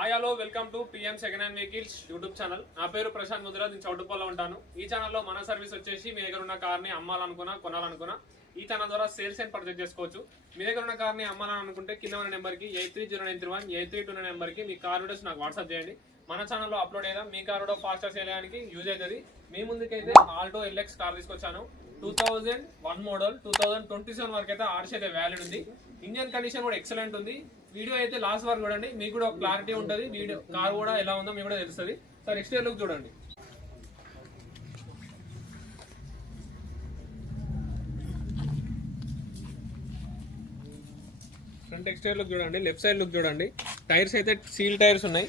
Hi hello welcome to PM second hand vehicles YouTube channel. నా పేరు ప్రశాంత్ ముద్ర, నేను చౌటుప్పల్లో ఉంటాను. ఈ ఛానల్లో మన సర్వీస్ వచ్చేసి మీ దగ్గర ఉన్న కార్ని అమ్మాలనుకున్నా కొనాలనుకున్నా ఈ ఛానల్ ద్వారా సేల్స్ అండ్ పర్చేజ్ చేసుకోవచ్చు. మీ దగ్గర ఉన్న కార్ని అమ్మాలని అనుకుంటే కింద ఉన్న నెంబర్కి 830931 8329 నెంబర్కి మీ కార్ వీడియోస్ నాకు వాట్సాప్ చేయండి. మన ఛానల్లో అప్లోడ్ అయ్యేదా మీ కార్ కూడా ఫాస్ట్గా సేల్ చేయడానికి యూజ్ అవుతుంది. మీ ముందుకైతే ఆల్టో ఎల్ఎక్స్ కార్ తీసుకొచ్చాను. 2001 మోడల్ 2027 వరకు అయితే ఆర్సీ అయితే వ్యాలిడ్ ఉంది. ఇంజన్ కండిషన్ కూడా ఎక్సలెంట్ ఉంది. వీడియో అయితే లాస్ట్ వరకు చూడండి, మీకు కూడా క్లారిటీ ఉంటుంది. వీడియో కార్ కూడా ఎలా ఉందో మీకు కూడా తెలుస్తుంది. సార్ ఎక్స్టీరియర్ లుక్ చూడండి. ఫ్రంట్ ఎక్స్టీరియర్ లుక్ చూడండి, లెఫ్ట్ సైడ్ లుక్ చూడండి. టైర్స్ అయితే సీల్ టైర్స్ ఉన్నాయి,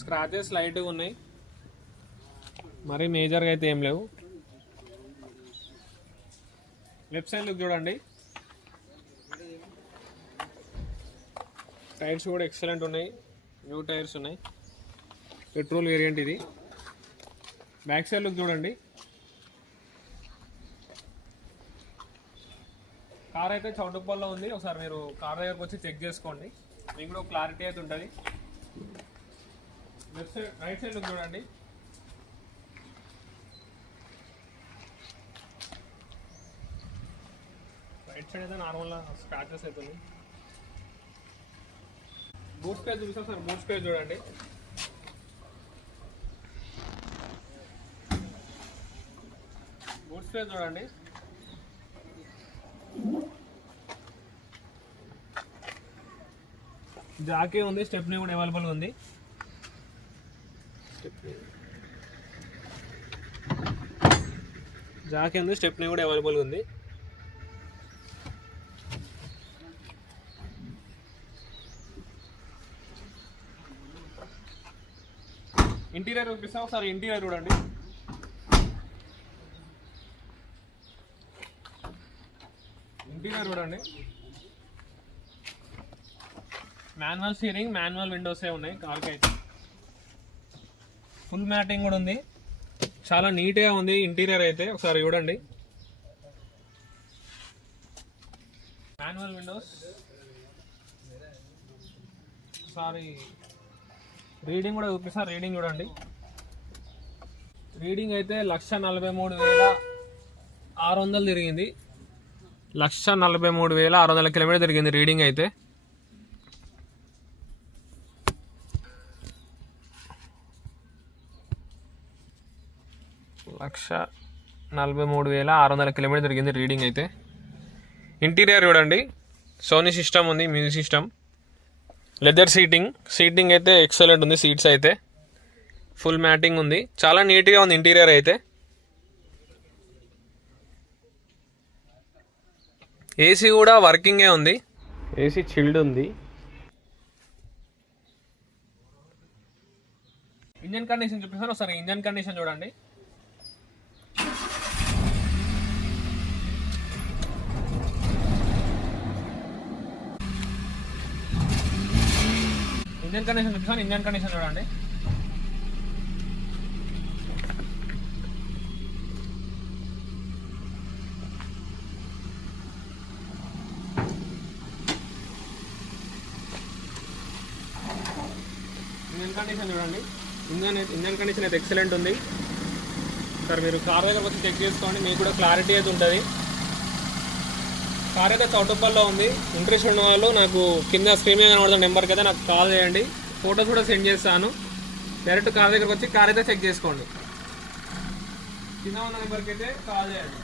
స్క్రాచెస్ లైట్గా ఉన్నాయి, మరీ మేజర్గా అయితే ఏం లేవు. లెఫ్ట్ సైడ్ లుక్ చూడండి, టైర్స్ కూడా ఎక్సలెంట్ ఉన్నాయి, న్యూ టైర్స్ ఉన్నాయి, పెట్రోల్ వేరియంట్ ఇది. బ్యాక్ సైడ్ లుక్ చూడండి. కార్ అయితే చౌటుప్పల్లో ఉంది, ఒకసారి మీరు కార్ దగ్గరకు వచ్చి చెక్ చేసుకోండి, మీకు కూడా క్లారిటీ అయితే ఉంటుంది. Left side right side look చూడండి. రైట్ సైడ్ అయితే నార్మల్గా స్క్రాచెస్ అవుతుంది. బూట్ స్పేస్ చూసాం సార్, బూట్ స్పేస్ చూడండి. బూట్ స్పేస్ చూడండి. జాకీ ఉంది, స్టెప్నీ కూడా అవైలబుల్ ఉంది. జాకీ ఉంది, స్టెప్నీ కూడా అవైలబుల్ ఉంది. ఇంటీరియర్ చూపిస్తాం ఒకసారి. ఇంటీరియర్ చూడండి. ఇంటీరియర్ చూడండి. మాన్యువల్ స్టీరింగ్, మాన్యువల్ విండోసే ఉన్నాయి కార్కి అయితే. ఫుల్ మ్యాటింగ్ కూడా ఉంది, చాలా నీట్గా ఉంది ఇంటీరియర్ అయితే. ఒకసారి చూడండి. Manual Windows. ఒకసారి రీడింగ్ కూడా చూపిస్తా, రీడింగ్ చూడండి. రీడింగ్ అయితే 1,43,600 తిరిగింది. 1,43,600 కిలోమీటర్ తిరిగింది రీడింగ్ అయితే. లక్ష 43,600 కిలోమీటర్ తిరిగింది రీడింగ్ అయితే. ఇంటీరియర్ చూడండి, సోనీ సిస్టమ్ ఉంది, మ్యూజిక్ సిస్టమ్, లెదర్ సీటింగ్ అయితే ఎక్సలెంట్ ఉంది. సీట్స్ అయితే ఫుల్ మ్యాటింగ్ ఉంది, చాలా నీట్గా ఉంది ఇంటీరియర్ అయితే. ఏసీ కూడా వర్కింగే ఉంది, ఏసీ చిల్డ్ ఉంది. ఇంజన్ కండిషన్ చూపిస్తాను ఒకసారి. ఇంజన్ కండిషన్ చూడండి. ఇంజన్ కండిషన్ చూపిస్తాను. ఇంజన్ కండిషన్ చూడండి. ఇంజన్ కండిషన్ చూడండి. ఇంజన్ కండిషన్ అయితే ఎక్సలెంట్ ఉంది. సార్ మీరు కార్ దగ్గర వచ్చి చెక్ చేసుకోండి, మీకు కూడా క్లారిటీ అయితే ఉంటుంది. కార్ అయితే చౌటుప్పల్లో ఉంది. ఇంట్రెస్ట్ ఉన్న వాళ్ళు నాకు కింద స్క్రీన్ మీద కనబడుతున్న నెంబర్కి అయితే నాకు కాల్ చేయండి, ఫొటోస్ కూడా సెండ్ చేస్తాను. డైరెక్ట్ కార్ దగ్గరకు వచ్చి కార్ అయితే చెక్ చేసుకోండి. కింద ఉన్న నెంబర్కి అయితే కాల్ చేయండి.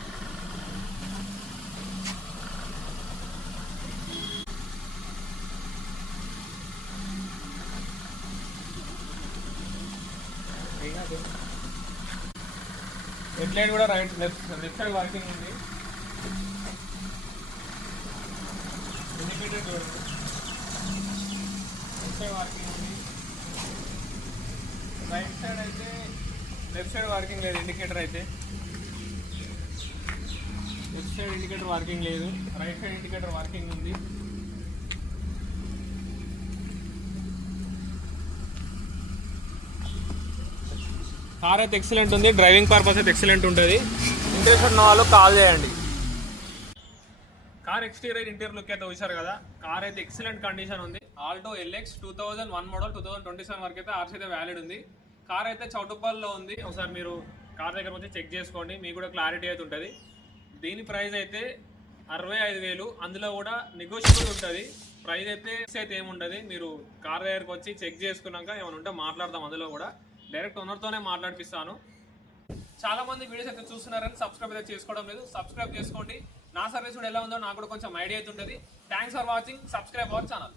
హెడ్ లైట్ కూడా లెఫ్ట్ సైడ్ వర్కింగ్ ఉంది. ఇండికేటర్ చూడండి, లెఫ్ట్ సైడ్ వర్కింగ్ ఉంది. రైట్ సైడ్ అయితే లెఫ్ట్ సైడ్ వర్కింగ్ లేదు ఇండికేటర్ అయితే. లెఫ్ట్ సైడ్ ఇండికేటర్ వర్కింగ్ లేదు, రైట్ సైడ్ ఇండికేటర్ వర్కింగ్ ఉంది. కార్ అయితే ఎక్సలెంట్ ఉంది, డ్రైవింగ్ పర్పస్ అయితే ఎక్సలెంట్ ఉంటుంది. ఇంట్రెస్ట్ ఉన్న వాళ్ళు కాల్ చేయండి. కార్ ఎక్స్టీరియర్ ఇంటీరియర్ లుక్ అయితే చూశారు కదా. కార్ అయితే ఎక్సలెంట్ కండిషన్ ఉంది. ఆల్టో ఎల్ఎక్స్ 2001 మోడల్ 2027 వరకు అయితే ఆర్సీ అయితే వ్యాలిడ్ ఉంది. కార్ అయితే చౌటుప్పల్లో ఉంది. ఒకసారి మీరు కార్ దగ్గర వచ్చి చెక్ చేసుకోండి, మీకు కూడా క్లారిటీ అయితే ఉంటుంది. దీని ప్రైస్ అయితే 65,000. అందులో కూడా నెగోషియబుల్ ఉంటుంది. ప్రైస్ అయితే ఏముండదు. మీరు కార్ దగ్గరకు వచ్చి చెక్ చేసుకున్నాక ఏమైనా ఉంటే మాట్లాడదాం. అందులో కూడా డైరెక్ట్ ఓనర్తోనే మాట్లాడిపిస్తాను. చాలా మంది వీడియోస్ అయితే చూస్తున్నారని సబ్స్క్రైబ్ అయితే చేసుకోవడం లేదు. సబ్స్క్రైబ్ చేసుకోండి. నా సర్వీస్ కూడా ఎలా ఉందో నాకు కూడా కొంచెం ఐడియా అయితే ఉంటుంది. Thanks for watching. Subscribe our channel.